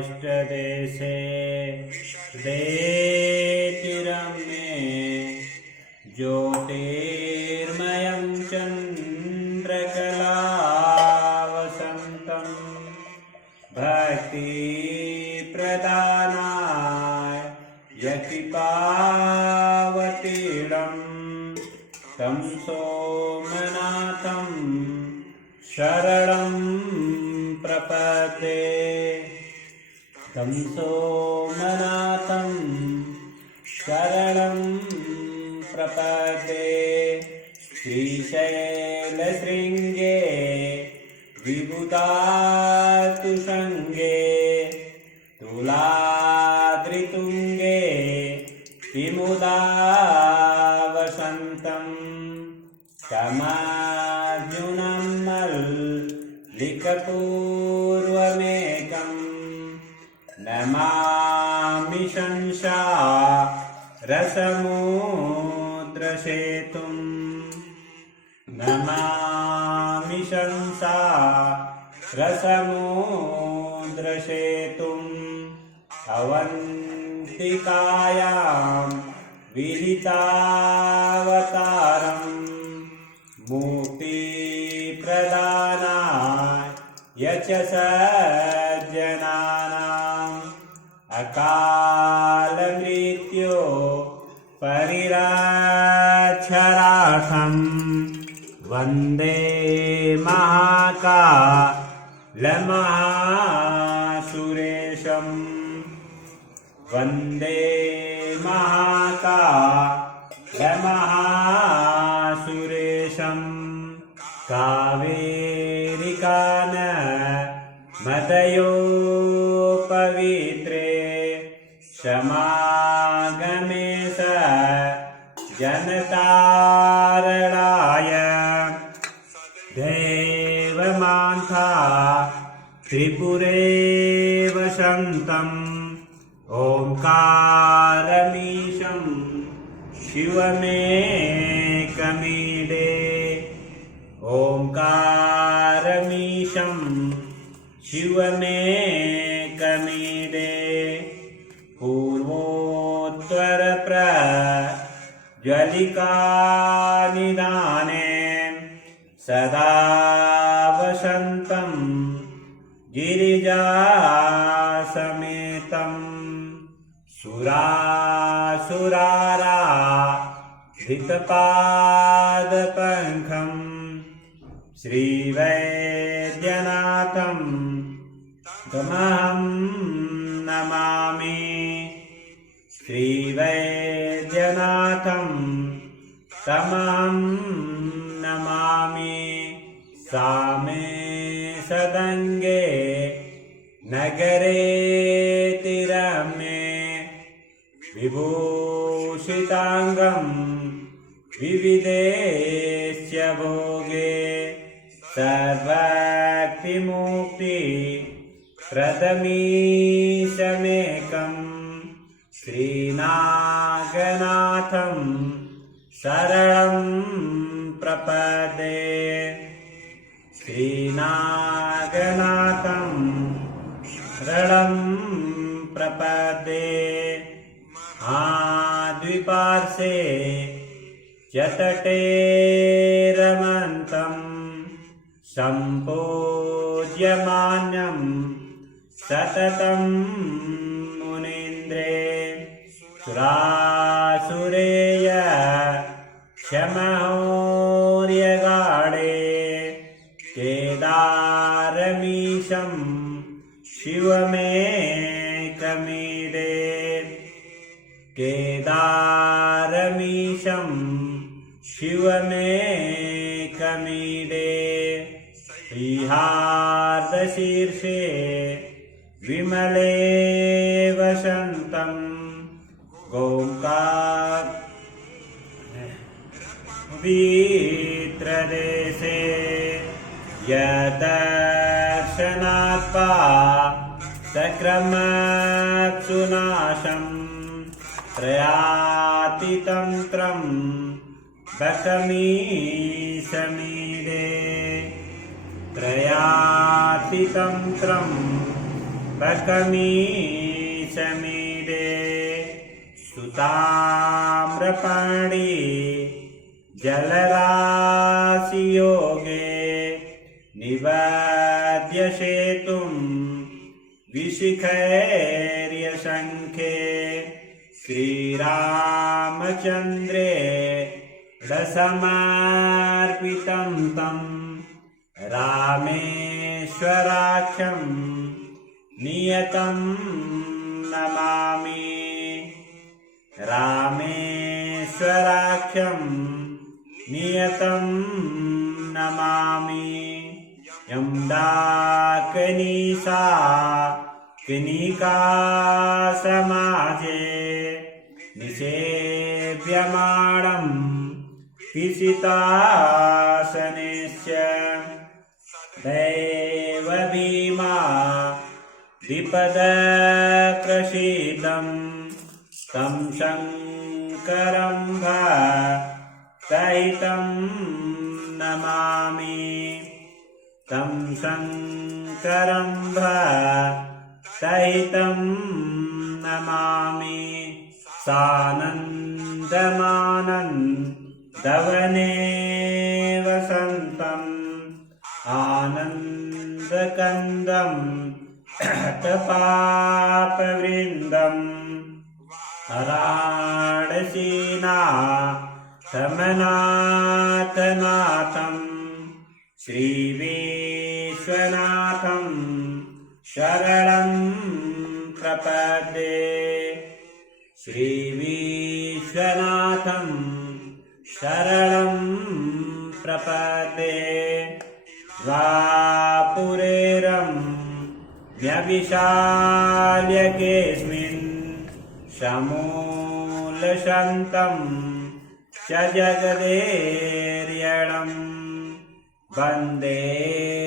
राष्ट्रदेशे देतिरम्ये ज्योतिर्मयं चन्द्रकलावसन्तं भक्तिप्रदानाय यतिपावतीडं तं सोमनाथं शरणं प्रपद्ये तं सोमनाथं शरणं प्रपद्ये श्रीशैलशृङ्गे विबुधातुषङ्गे तुलाद्रितुङ्गे विमुदावसन्तं तमार्जुनं मल्लिकपूर्वमेकं नमामि संसारसमुद्रसेतुं नमामि संसारसमुद्रसेतुम् अवन्तिकायां विहितावतारं मुक्तिप्रदानाय यच सज्जनानाम् अकालमृत्यो परिरक्षरार्थं वन्दे महाकालमहासुरेशम् वन्दे महाकालमहासुरेशम् कावेरिकानमतयो पवित्रे समागमे स जनतारणाय देवमान्था त्रिपुरे वसन्तम् ओंकारमीशं शिवमेकमीडे ओंकारमीशं शिवमेकमीडे पूर्वोत्तरप्रज्वलिकानिदाने सदा वसन्तं गिरिजासमेतं सुरासुराराधितपादपङ्कं श्रीवैद्यनाथं तमहं नमामि श्रीवैद्यनाथं तमहं नमामि सामे सदङ्गे नगरे तिरम्ये विभूषिताङ्गं विविधेस्य भोगे सर्वक्तिमुक्ति प्रदमीशमेकं श्रीनागनाथं शरणं प्रपद्ये श्रीनागनाथं शरणं प्रपद्ये द्विपार्श्वे च तटे रमन्तं सम्पूज्यमानं सततं मुनीन्द्रे सुरासुरेय क्षमहोर्यगाढे केदारमीशं शिवमेकमीडे केदारमीशं शिवमेकमीडे श्रीहार्दशीर्षे विमले वसन्तं गोङ्कार पवित्रदेशे यदर्शनात्पा सक्रमक्षुनाशं त्रयातितन्त्रं बकमीशमीडे त्रयातितन्त्रं बकमीशमीडे सुताम्रपाणि जलराशियोगे निवाद्यसेतुं विशिखैर्यशङ्खे श्रीरामचन्द्रे समर्पितं तं रामेश्वराख्यं नियतं नमामि रामेश्वराख्यं नियतं नमामि यं डाकनीसा कनिका समाजे निषेव्यमाणं पिशितासनेस्य दैवभीमा द्विपदप्रसीदं तं शङ्करं भक्तहितं नमामि तं शङ्करं भक्तहितं नमामि सानन्दमानन्दवने वसन्तम् आनन्दकन्दं हतपापवृन्दम् वाराणसीनाथमनाथनाथं श्रीविश्वनाथं शरणं प्रपद्ये श्रीविश्वनाथं शरणं प्रपद्ये द्वापुरेरं व्यविशाल्यकेऽस्मिन् समूलशन्तं च जगदेर्यणं वन्दे